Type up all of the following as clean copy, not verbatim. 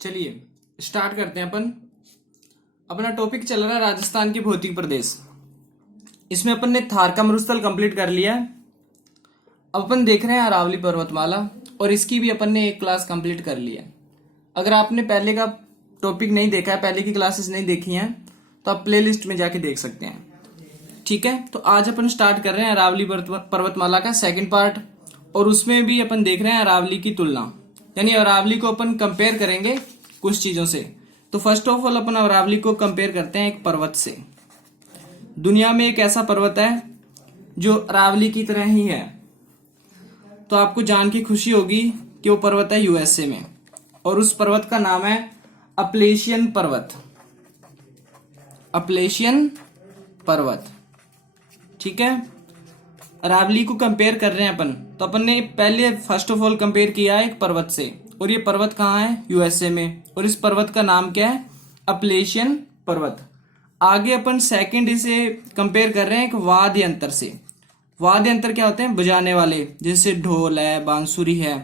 चलिए स्टार्ट करते हैं अपन। अपना टॉपिक चल रहा है राजस्थान के भौतिक प्रदेश। इसमें अपन ने थार का मरुस्थल कंप्लीट कर लिया है। अब अपन देख रहे हैं अरावली पर्वतमाला और इसकी भी अपन ने एक क्लास कंप्लीट कर ली है। अगर आपने पहले का टॉपिक नहीं देखा है, पहले की क्लासेस नहीं देखी हैं, तो आप प्लेलिस्ट में जाके देख सकते हैं। ठीक है, तो आज अपन स्टार्ट कर रहे हैं अरावली पर्वतमाला का सेकंड पार्ट और उसमें भी अपन देख रहे हैं अरावली की तुलना, यानी अरावली को अपन कंपेयर करेंगे कुछ चीजों से। तो फर्स्ट ऑफ ऑल अपन अरावली को कंपेयर करते हैं एक पर्वत से। दुनिया में एक ऐसा पर्वत है जो अरावली की तरह ही है, तो आपको जान की खुशी होगी कि वो पर्वत है यूएसए में और उस पर्वत का नाम है अपलेशियन पर्वत। अपलेशियन पर्वत, ठीक है। अरावली को कंपेयर कर रहे हैं अपन, तो अपन ने पहले फर्स्ट ऑफ ऑल कंपेयर किया एक पर्वत से, और ये पर्वत कहाँ है? यूएसए में, और इस पर्वत का नाम क्या है? अपलेशियन पर्वत। आगे अपन सेकंड इसे कंपेयर कर रहे हैं एक वाद्य यंत्र से। वाद्य यंत्र क्या होते हैं? बजाने वाले, जैसे ढोल है, बांसुरी है।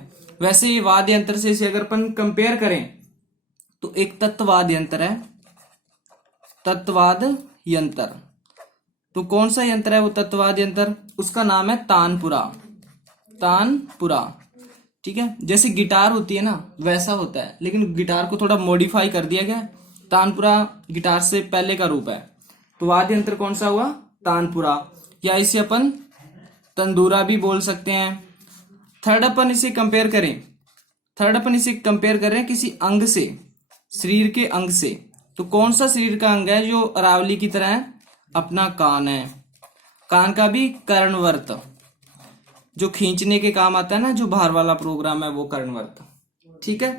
वैसे ही वाद्य यंत्र से इसे अगर अपन कंपेयर करें तो एक तत्वाद यंत्र है। तत्वाद यंत्र, तो कौन सा यंत्र है वो तत्वाद यंत्र? उसका नाम है तानपुरा। तानपुरा, ठीक है। जैसे गिटार होती है ना, वैसा होता है, लेकिन गिटार को थोड़ा मॉडिफाई कर दिया गया। तानपुरा गिटार से पहले का रूप है। तो वाद्य यंत्र कौन सा हुआ? तानपुरा, या इसे अपन तंदूरा भी बोल सकते हैं। थर्ड अपन इसे कंपेयर करें किसी अंग से, शरीर के अंग से। तो कौन सा शरीर का अंग है जो अरावली की तरह है? अपना कान है। कान का भी कर्णवर्त, जो खींचने के काम आता है ना, जो बाहर वाला प्रोग्राम है वो कर्णवर्त, ठीक है।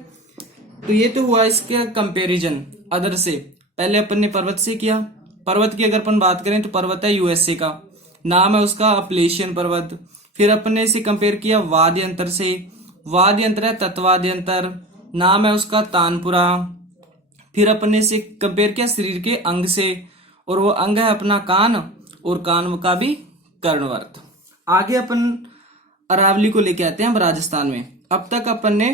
तो ये तो हुआ इसके कंपैरिजन अदर से। पहले अपन ने पर्वत से किया। पर्वत की अगर अपन बात करें तो पर्वत है यूएसए का, नाम है उसका अपलेशियन पर्वत। फिर अपन ने इसे कंपेयर किया वाद्य यंत्र से। वाद्य यंत्र है तत्वाद यंत्र, नाम है उसका तानपुरा। फिर अपन ने इसे कंपेयर किया शरीर के अंग से, और वो अंग है अपना कान, और कान का भी कर्णवर्त। आगे अपन अरावली को लेके आते हैं हम राजस्थान में। अब तक अपन ने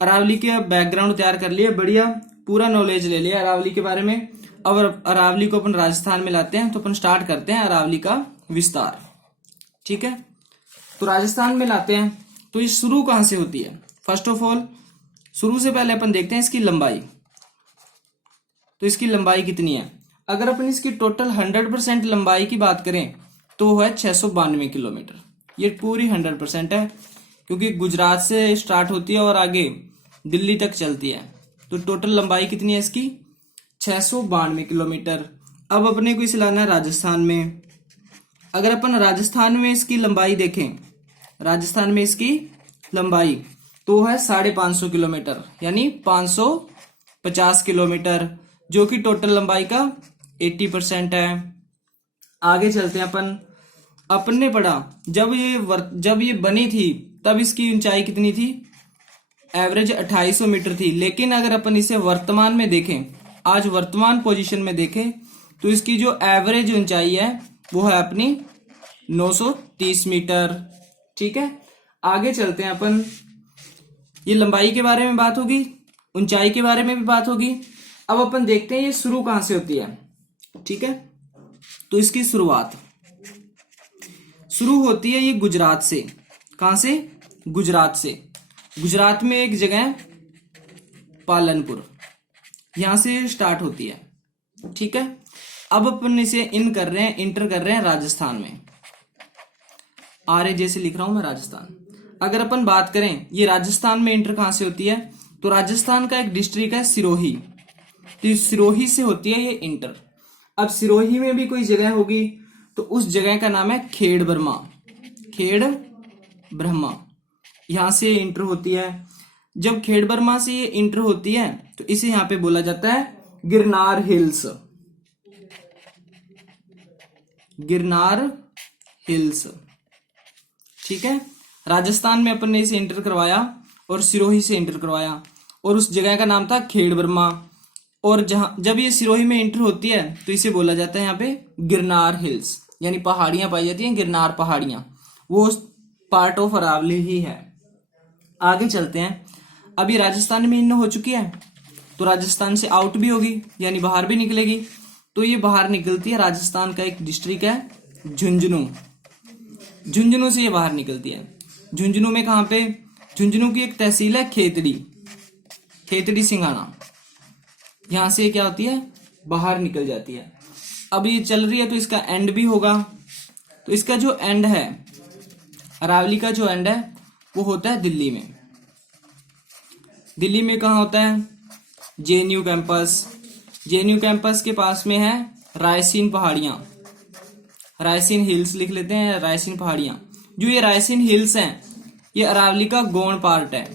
अरावली के बैकग्राउंड तैयार कर लिया, बढ़िया पूरा नॉलेज ले लिया अरावली के बारे में। अब अरावली को अपन राजस्थान में लाते हैं, तो अपन स्टार्ट करते हैं अरावली का विस्तार, ठीक है। तो राजस्थान में लाते हैं, तो ये शुरू कहां से होती है? फर्स्ट ऑफ ऑल शुरू से पहले अपन देखते हैं इसकी लंबाई। तो इसकी लंबाई कितनी है? अगर अपन इसकी टोटल 100% लंबाई की बात करें तो वो है 692 किलोमीटर। ये पूरी 100% है, क्योंकि गुजरात से स्टार्ट होती है और आगे दिल्ली तक चलती है। तो टोटल लंबाई कितनी है इसकी? 692 किलोमीटर। अब अपने को इसे लाना है राजस्थान में। अगर अपन राजस्थान में इसकी लंबाई देखें, राजस्थान में इसकी लंबाई तो है 550 किलोमीटर, यानी 550 किलोमीटर, जो कि टोटल लंबाई का 80% है। आगे चलते हैं अपन ने पढ़ा जब ये बनी थी तब इसकी ऊंचाई कितनी थी? एवरेज 2800 मीटर थी। लेकिन अगर अपन इसे वर्तमान में देखें, आज वर्तमान पोजीशन में देखें, तो इसकी जो एवरेज ऊंचाई है वो है अपनी 930 मीटर, ठीक है। आगे चलते हैं अपन। ये लंबाई के बारे में बात होगी, ऊंचाई के बारे में भी बात होगी। अब अपन देखते हैं ये शुरू कहां से होती है, ठीक है। तो इसकी शुरू होती है ये गुजरात से। कहां से? गुजरात से। गुजरात में एक जगह है पालनपुर, यहां से स्टार्ट होती है, ठीक है। अब अपन इसे इंटर कर रहे हैं राजस्थान में। आर्य जैसे लिख रहा हूं मैं, राजस्थान। अगर अपन बात करें ये राजस्थान में इंटर कहां से होती है, तो राजस्थान का एक डिस्ट्रिक्ट है सिरोही, तो सिरोही से होती है ये इंटर। अब सिरोही में भी कोई जगह होगी, तो उस जगह का नाम है खेड़ ब्रह्मा, यहां से इंटर होती है। जब खेड़ ब्रह्मा से ये इंटर होती है तो इसे यहां पे बोला जाता है गिरनार हिल्स, ठीक है। राजस्थान में अपन ने इसे इंटर करवाया और सिरोही से इंटर करवाया, और उस जगह का नाम था खेड़ ब्रह्मा। और जब ये सिरोही में इंटर होती है तो इसे बोला जाता है यहाँ पे गिरनार हिल्स, यानी पहाड़ियां पाई जाती हैं, गिरनार पहाड़ियां, वो पार्ट ऑफ अरावली ही है। आगे चलते हैं। अभी राजस्थान में इन हो चुकी है, तो राजस्थान से आउट भी होगी, यानी बाहर भी निकलेगी। तो ये बाहर निकलती है, राजस्थान का एक डिस्ट्रिक्ट है झुंझुनू, झुंझुनू से ये बाहर निकलती है। झुंझुनू में कहाँ पे, झुंझुनू की एक तहसील है खेतड़ी, खेतड़ी सिंघाना, यहां से क्या होती है, बाहर निकल जाती है। अब ये चल रही है तो इसका एंड भी होगा, तो इसका जो एंड है, अरावली का जो एंड है वो होता है दिल्ली में। दिल्ली में कहाँ होता है, जेएनयू कैंपस, जेएनयू कैंपस के पास में है रायसीन पहाड़ियां, रायसीन हिल्स लिख लेते हैं, रायसीन पहाड़ियां। जो ये रायसीन हिल्स हैं ये अरावली का गौण पार्ट है,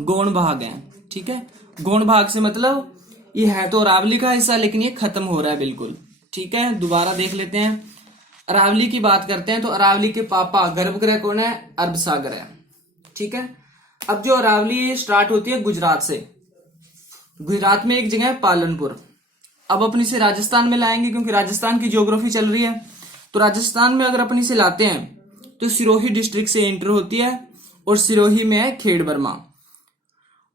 गौण भाग है, ठीक है। गौण भाग से मतलब ये है तो अरावली का हिस्सा, लेकिन ये खत्म हो रहा है बिल्कुल, ठीक है। दोबारा देख लेते हैं, अरावली की बात करते हैं तो अरावली के पापा गर्भगृह कौन है, अरब सागर है, ठीक है। अब जो अरावली स्टार्ट होती है गुजरात से, गुजरात में एक जगह है पालनपुर। अब अपन इसे राजस्थान में लाएंगे क्योंकि राजस्थान की ज्योग्राफी चल रही है, तो राजस्थान में अगर अपन इसे लाते हैं तो सिरोही डिस्ट्रिक्ट से एंटर होती है और सिरोही में है खेड़ बर्मा,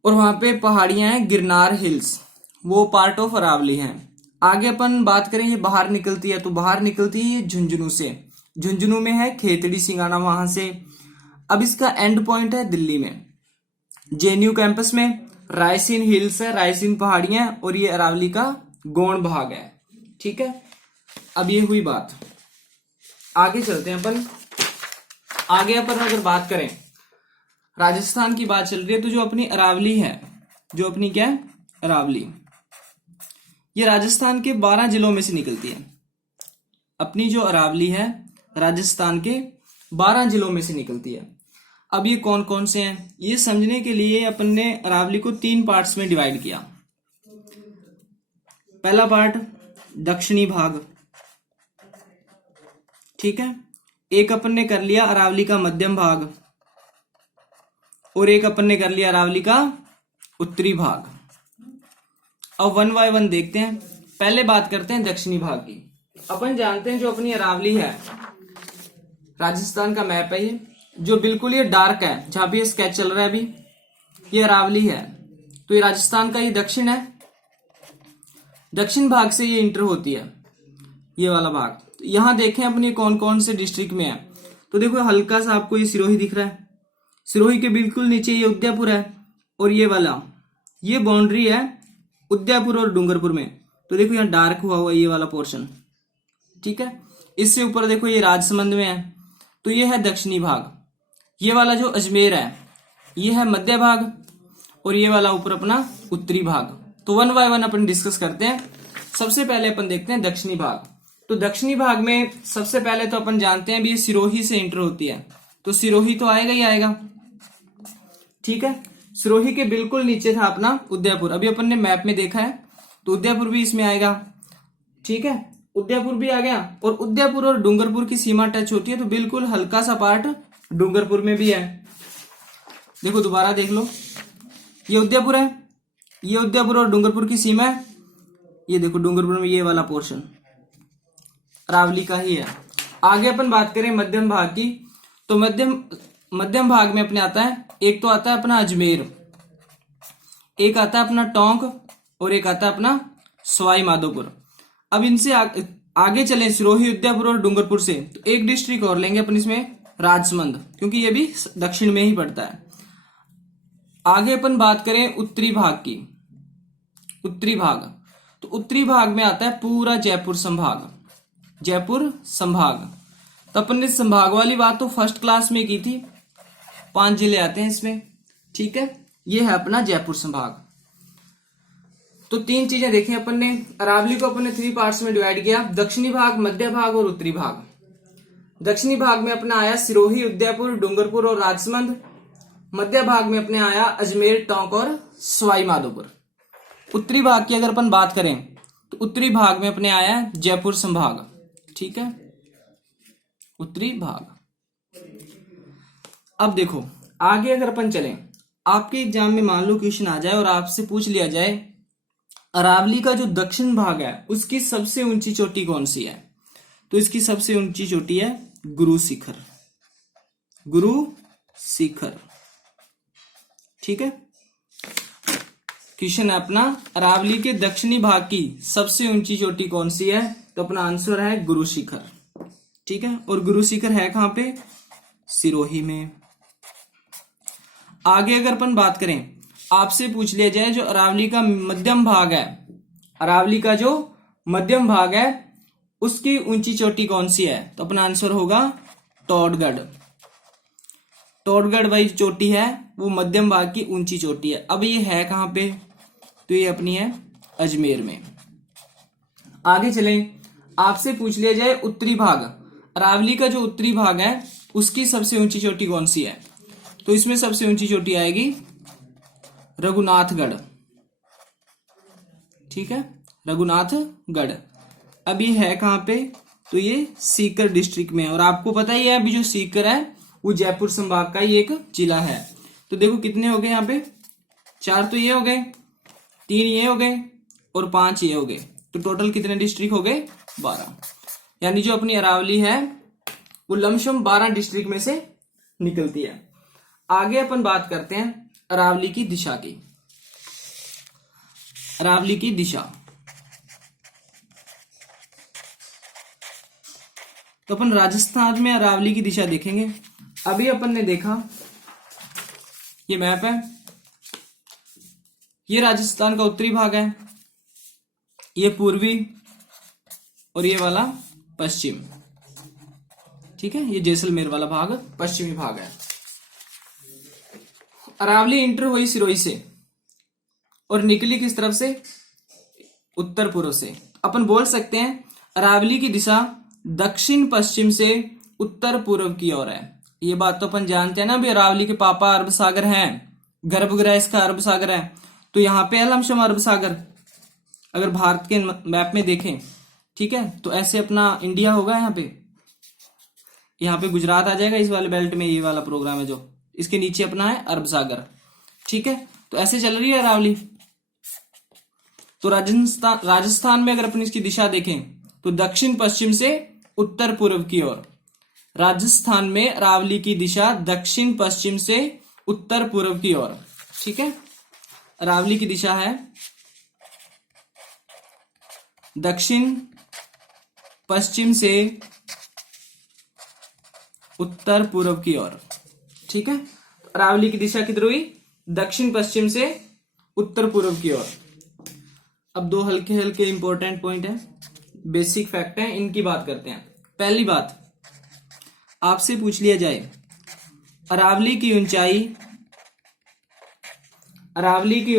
और वहां पे पहाड़ियां हैं गिरनार हिल्स, वो पार्ट ऑफ अरावली हैं। आगे अपन बात करें ये बाहर निकलती है, तो बाहर निकलती है ये झुंझुनू से, झुंझुनू में है खेतड़ी सिंगाना, वहां से। अब इसका एंड पॉइंट है दिल्ली में, जेएनयू कैंपस में रायसीन हिल्स है, रायसीन पहाड़ियां, और ये अरावली का गौण भाग है, ठीक है। अब ये हुई बात, आगे चलते हैं अपन। आगे अपन अगर बात करें, राजस्थान की बात चल रही है, तो जो अपनी अरावली है, जो अपनी क्या है अरावली, ये राजस्थान के 12 जिलों में से निकलती है। अपनी जो अरावली है राजस्थान के 12 जिलों में से निकलती है। अब ये कौन कौन से हैं, ये समझने के लिए अपन ने अरावली को 3 पार्ट्स में डिवाइड किया। पहला पार्ट दक्षिणी भाग, ठीक है। एक अपन ने कर लिया अरावली का मध्यम भाग, और एक अपन ने कर लिया अरावली का उत्तरी भाग। अब वन बाय वन देखते हैं। पहले बात करते हैं दक्षिणी भाग की। अपन जानते हैं जो अपनी अरावली है, राजस्थान का मैप है ये, जो बिल्कुल ये डार्क है, जहां पे ये स्केच चल रहा है अभी, ये अरावली है। तो ये राजस्थान का ये दक्षिण है, दक्षिण भाग से ये इंटर होती है, ये वाला भाग। तो यहां देखें अपनी कौन कौन से डिस्ट्रिक्ट में है, तो देखो हल्का सा आपको ये सिरोही दिख रहा है, सिरोही के बिल्कुल नीचे ये उदयपुर है, और ये वाला ये बाउंड्री है उदयपुर और डूंगरपुर में। तो देखो यहाँ डार्क हुआ हुआ ये वाला पोर्शन, ठीक है। इससे ऊपर देखो ये राजसमंद में है, तो ये है दक्षिणी भाग। ये वाला जो अजमेर है ये है मध्य भाग, और ये वाला ऊपर अपना उत्तरी भाग। तो one by one upon discuss करते हैं। सबसे पहले अपन देखते हैं दक्षिणी भाग। तो दक्षिणी भाग में सबसे पहले तो अपन जानते हैं भी ये सिरोही से एंटर होती है, तो सिरोही तो आएगा ही आएगा, ठीक है। सिरोही के बिल्कुल नीचे था अपना उदयपुर, अभी अपन ने मैप में देखा है, तो उदयपुर भी इसमें आएगा, ठीक है। उदयपुर भी आ गया, और उदयपुर और डूंगरपुर की सीमा टच होती है, तो बिल्कुल हल्का सा पार्ट डूंगरपुर में भी है। देखो दोबारा देख लो, ये उदयपुर है, ये उदयपुर और डूंगरपुर की सीमा है, ये देखो डूंगरपुर में ये वाला पोर्शन अरावली का ही है। आगे अपन बात करें मध्यम भाग की, तो मध्यम भाग में अपने आता है, एक तो आता है अपना अजमेर, एक आता है अपना टोंक, और एक आता है अपना सवाई माधोपुर। अब इनसे आगे चलें सिरोही, उदयपुर और डूंगरपुर से, तो एक डिस्ट्रिक्ट और लेंगे अपन इसमें राजसमंद, क्योंकि ये भी दक्षिण में ही पड़ता है। आगे अपन बात करें उत्तरी भाग की, उत्तरी भाग, तो उत्तरी भाग में आता है पूरा जयपुर संभाग, जयपुर संभाग। तो अपन ने संभाग वाली बात तो फर्स्ट क्लास में की थी, 5 जिले आते हैं इसमें, ठीक है। ये है अपना जयपुर संभाग। तो 3 चीजें देखी अपन ने। अरावली को अपन ने 3 पार्ट्स में डिवाइड किया, दक्षिणी भाग, मध्य भाग और उत्तरी भाग। दक्षिणी भाग में अपना आया सिरोही, उदयपुर, डूंगरपुर और राजसमंद। मध्य भाग में अपने आया अजमेर, टोंक और सवाई माधोपुर। उत्तरी भाग की अगर अपन बात करें तो उत्तरी भाग में अपने आया जयपुर संभाग, ठीक है, उत्तरी भाग। अब देखो आगे अगर अपन चलें, आपके एग्जाम में मान लो क्वेश्चन आ जाए और आपसे पूछ लिया जाए अरावली का जो दक्षिण भाग है उसकी सबसे ऊंची चोटी कौन सी है, तो इसकी सबसे ऊंची चोटी है गुरु शिखर, गुरु शिखर, ठीक है। क्वेश्चन है अपना, अरावली के दक्षिणी भाग की सबसे ऊंची चोटी कौन सी है? तो अपना आंसर है गुरु शिखर। ठीक है, और गुरु शिखर है कहां पे? सिरोही में। आगे अगर अपन बात करें, आपसे पूछ लिया जाए जो अरावली का मध्यम भाग है, अरावली का जो मध्यम भाग है उसकी ऊंची चोटी कौन सी है? तो अपना आंसर होगा टोडगढ़। टोडगढ़ वही चोटी है, वो मध्यम भाग की ऊंची चोटी है। अब ये है कहां पे? तो ये अपनी है अजमेर में। आगे चलें, आपसे पूछ लिया जाए उत्तरी भाग, अरावली का जो उत्तरी भाग है उसकी सबसे ऊंची चोटी कौन सी है? तो इसमें सबसे ऊंची चोटी आएगी रघुनाथगढ़। ठीक है, रघुनाथगढ़। अब ये है कहां पे? तो ये सीकर डिस्ट्रिक्ट में है। और आपको पता ही है अभी जो सीकर है वो जयपुर संभाग का ही एक जिला है। तो देखो कितने हो गए यहाँ पे, 4 तो ये हो गए, 3 ये हो गए और 5 ये हो गए। तो टोटल कितने डिस्ट्रिक्ट हो गए? 12। यानी जो अपनी अरावली है वो लमसम 12 डिस्ट्रिक्ट में से निकलती है। आगे अपन बात करते हैं अरावली की दिशा की। अरावली की दिशा, तो अपन राजस्थान में अरावली की दिशा देखेंगे। अभी अपन ने देखा ये मैप है, ये राजस्थान का उत्तरी भाग है, ये पूर्वी और ये वाला पश्चिम। ठीक है, ये जैसलमेर वाला भाग पश्चिमी भाग है। अरावली इंटर हुई सिरोही से और निकली किस तरफ से? उत्तर पूर्व से। अपन बोल सकते हैं अरावली की दिशा दक्षिण पश्चिम से उत्तर पूर्व की ओर है। ये बात तो अपन जानते हैं ना भी, अरावली के पापा अरब सागर हैं, गर्भगृह इसका अरब सागर है। तो यहाँ पे है लमसम अरब सागर, अगर भारत के मैप में देखें। ठीक है, तो ऐसे अपना इंडिया होगा यहाँ पे गुजरात आ जाएगा इस वाले बेल्ट में, ये वाला प्रोग्राम है जो, इसके नीचे अपना है अरब सागर। ठीक है, तो ऐसे चल रही है अरावली। तो राजस्थान में अगर अपन इसकी दिशा देखें तो दक्षिण पश्चिम से उत्तर पूर्व की ओर। राजस्थान में अरावली की दिशा दक्षिण पश्चिम से उत्तर पूर्व की ओर। ठीक है, अरावली की दिशा है दक्षिण पश्चिम से उत्तर पूर्व की ओर। ठीक है, अरावली की दिशा किधर हुई? दक्षिण पश्चिम से उत्तर पूर्व की ओर। अब 2 हल्के हल्के इंपॉर्टेंट पॉइंट है, बेसिक फैक्ट है, इनकी बात करते हैं। पहली बात, आपसे पूछ लिया जाए अरावली की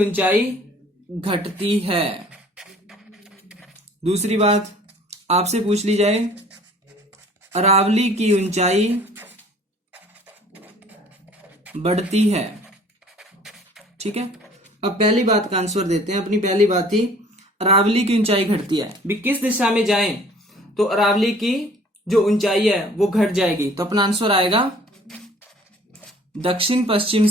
ऊंचाई घटती है। दूसरी बात, आपसे पूछ ली जाए अरावली की ऊंचाई बढ़ती है। ठीक है, अब पहली बात का आंसर देते हैं। अपनी पहली बात थी अरावली की ऊंचाई घटती है, भी किस दिशा में जाएं तो अरावली की जो ऊंचाई है वो घट जाएगी। तो अपना आंसर आएगा दक्षिण पश्चिम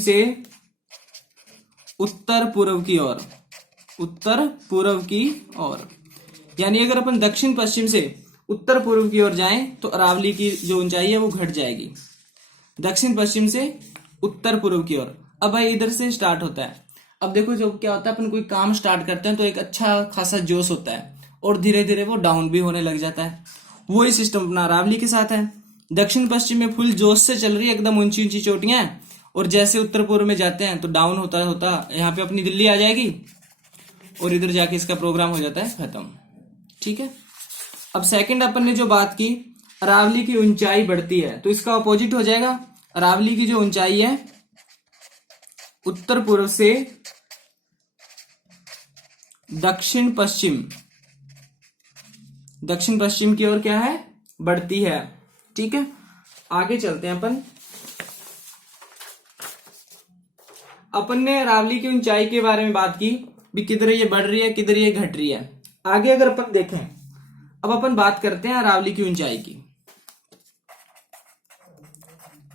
से उत्तर पूर्व की ओर। उत्तर पूर्व की ओर, यानी अगर अपन दक्षिण पश्चिम से उत्तर पूर्व की ओर जाएं तो अरावली की जो ऊंचाई है वो घट जाएगी। दक्षिण पश्चिम से उत्तर पूर्व की ओर। अब भाई इधर से स्टार्ट होता है। अब देखो जब क्या होता है, अपन कोई काम स्टार्ट करते हैं तो एक अच्छा खासा जोश होता है और धीरे धीरे वो डाउन भी होने लग जाता है। वही सिस्टम अपना अरावली के साथ है। दक्षिण पश्चिम में फुल जोश से चल रही है, एकदम ऊंची ऊंची चोटियां, और जैसे उत्तर पूर्व में जाते हैं तो डाउन होता होता यहाँ पे अपनी दिल्ली आ जाएगी और इधर जाके इसका प्रोग्राम हो जाता है खत्म। ठीक है, अब सेकंड अपन ने जो बात की अरावली की ऊंचाई बढ़ती है, तो इसका अपोजिट हो जाएगा। अरावली की जो ऊंचाई है उत्तर पूर्व से दक्षिण पश्चिम की ओर क्या है? बढ़ती है। ठीक है, आगे चलते हैं अपन ने अरावली की ऊंचाई के बारे में बात की भी, किधर ये बढ़ रही है किधर ये घट रही है। आगे अगर अपन देखें, अब अपन बात करते हैं अरावली की ऊंचाई की।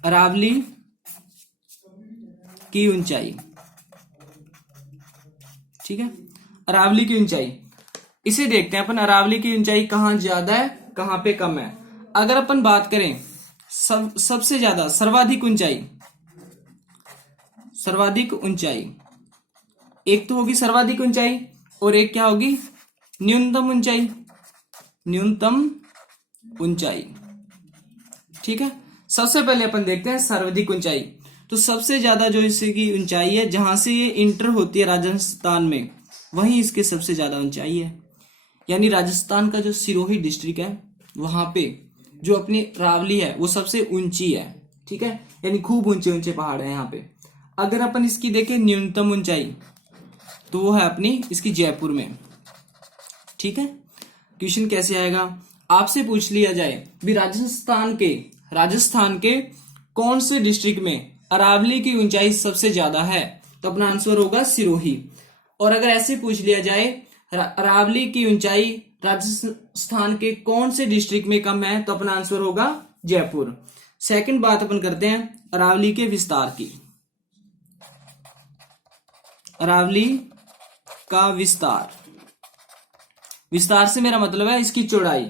अरावली की ऊंचाई, ठीक है, अरावली की ऊंचाई इसे देखते हैं अपन। अरावली की ऊंचाई कहां ज्यादा है कहां पे कम है। अगर अपन बात करें सबसे ज्यादा सर्वाधिक ऊंचाई सर्वाधिक ऊंचाई, एक तो होगी सर्वाधिक ऊंचाई और एक क्या होगी, न्यूनतम ऊंचाई, न्यूनतम ऊंचाई। ठीक है, सबसे पहले अपन देखते हैं सर्वाधिक ऊंचाई। तो सबसे ज्यादा जो इसकी ऊंचाई है, जहां से ये इंटर होती है राजस्थान में, वहीं इसके सबसे ज्यादा ऊंचाई है। यानी राजस्थान का जो सिरोही डिस्ट्रिक्ट है, वहां पे जो अपनी अरावली है वो सबसे ऊंची है। ठीक है, यानी खूब ऊंचे ऊंचे पहाड़ है यहाँ पे। अगर अपन इसकी देखें न्यूनतम ऊंचाई, तो वो है अपनी इसकी जयपुर में। ठीक है, क्वेश्चन कैसे आएगा, आपसे पूछ लिया जाए भी राजस्थान के कौन से डिस्ट्रिक्ट में अरावली की ऊंचाई सबसे ज्यादा है, तो अपना आंसर होगा सिरोही। और अगर ऐसे पूछ लिया जाए अरावली की ऊंचाई राजस्थान के कौन से डिस्ट्रिक्ट में कम है, तो अपना आंसर होगा जयपुर। सेकंड बात अपन करते हैं अरावली के विस्तार की। अरावली का विस्तार, विस्तार से मेरा मतलब है इसकी चौड़ाई।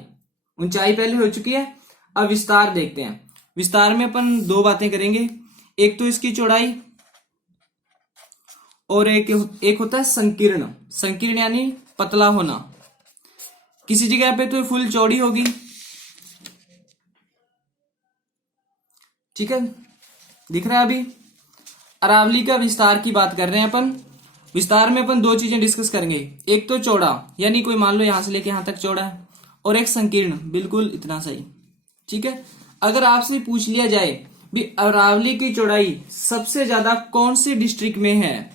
ऊंचाई पहले हो चुकी है, अब विस्तार देखते हैं। विस्तार में अपन दो बातें करेंगे, एक तो इसकी चौड़ाई और एक होता है संकीर्ण। संकीर्ण यानी पतला होना। किसी जगह पे तो फुल चौड़ी होगी, ठीक है, दिख रहा है। अभी अरावली का विस्तार की बात कर रहे हैं अपन। विस्तार में अपन दो चीजें डिस्कस करेंगे, एक तो चौड़ा, यानी कोई मान लो यहां से लेके यहां तक चौड़ा है, और एक संकीर्ण, बिल्कुल इतना सही। ठीक है, अगर आपसे पूछ लिया जाए भी अरावली की चौड़ाई सबसे ज्यादा कौन से डिस्ट्रिक्ट में है,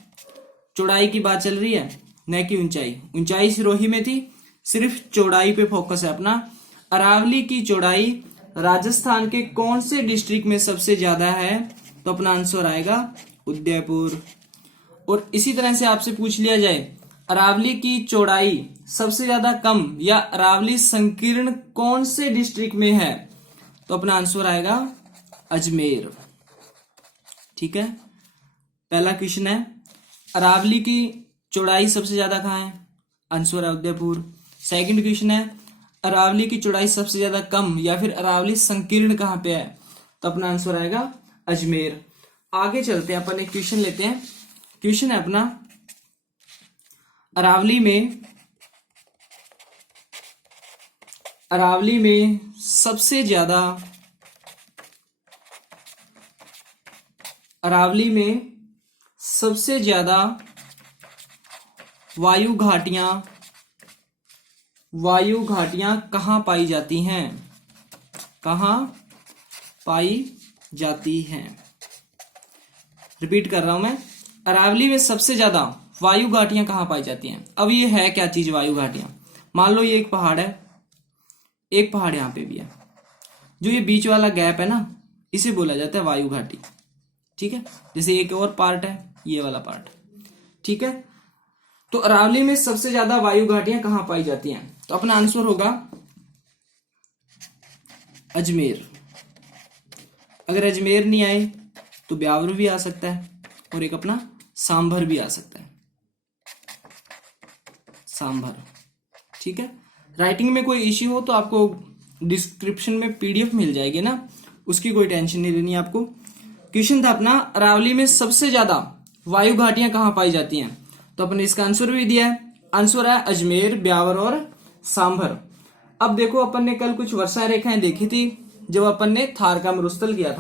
चौड़ाई की बात चल रही है, न कि ऊंचाई। ऊंचाई सिरोही में थी, सिर्फ चौड़ाई पे फोकस है अपना। अरावली की चौड़ाई राजस्थान के कौन से डिस्ट्रिक्ट में सबसे ज्यादा है, तो अपना आंसर आएगा उदयपुर। और इसी तरह से आपसे पूछ लिया जाए अरावली की चौड़ाई सबसे ज्यादा कम या अरावली संकीर्ण कौन से डिस्ट्रिक्ट में है, तो अपना आंसर आएगा अजमेर। ठीक है, पहला क्वेश्चन है अरावली की चौड़ाई सबसे ज्यादा कहाँ है, आंसर है उदयपुर। सेकंड क्वेश्चन है अरावली की चौड़ाई सबसे ज्यादा कम या फिर अरावली संकीर्ण कहाँ पे है, तो अपना आंसर आएगा अजमेर। आगे चलते हैं, अपन एक क्वेश्चन लेते हैं। क्वेश्चन है अपना अरावली में सबसे ज्यादा, अरावली में सबसे ज्यादा वायु घाटियां कहाँ पाई जाती हैं, कहाँ पाई जाती हैं। रिपीट कर रहा हूं मैं, अरावली में सबसे ज्यादा वायु घाटियां कहाँ पाई जाती हैं। अब ये है क्या चीज वायु घाटियां, मान लो ये एक पहाड़ है, एक पहाड़ यहां पे भी है, जो ये बीच वाला गैप है ना, इसे बोला जाता है वायु घाटी। ठीक है, जैसे एक और पार्ट है, ये वाला पार्ट। ठीक है, तो अरावली में सबसे ज्यादा वायु घाटियां कहां पाई जाती हैं, तो अपना आंसर होगा अजमेर। अगर अजमेर नहीं आए तो ब्यावर भी आ सकता है, और एक अपना सांभर भी आ सकता है, सांभर। ठीक है, राइटिंग में कोई इश्यू हो तो आपको डिस्क्रिप्शन में पीडीएफ मिल जाएगी ना, उसकी कोई टेंशन नहीं लेनी आपको। क्वेश्चन था अपना अरावली में सबसे ज्यादा वायु घाटियां कहां पाई जाती हैं, तो अपने इसका आंसर भी दिया है, आंसर है अजमेर, ब्यावर और सांभर। अब देखो, अपन ने कल कुछ वर्षा रेखाएं देखी थी जब अपन ने थार का मरुस्थल किया था।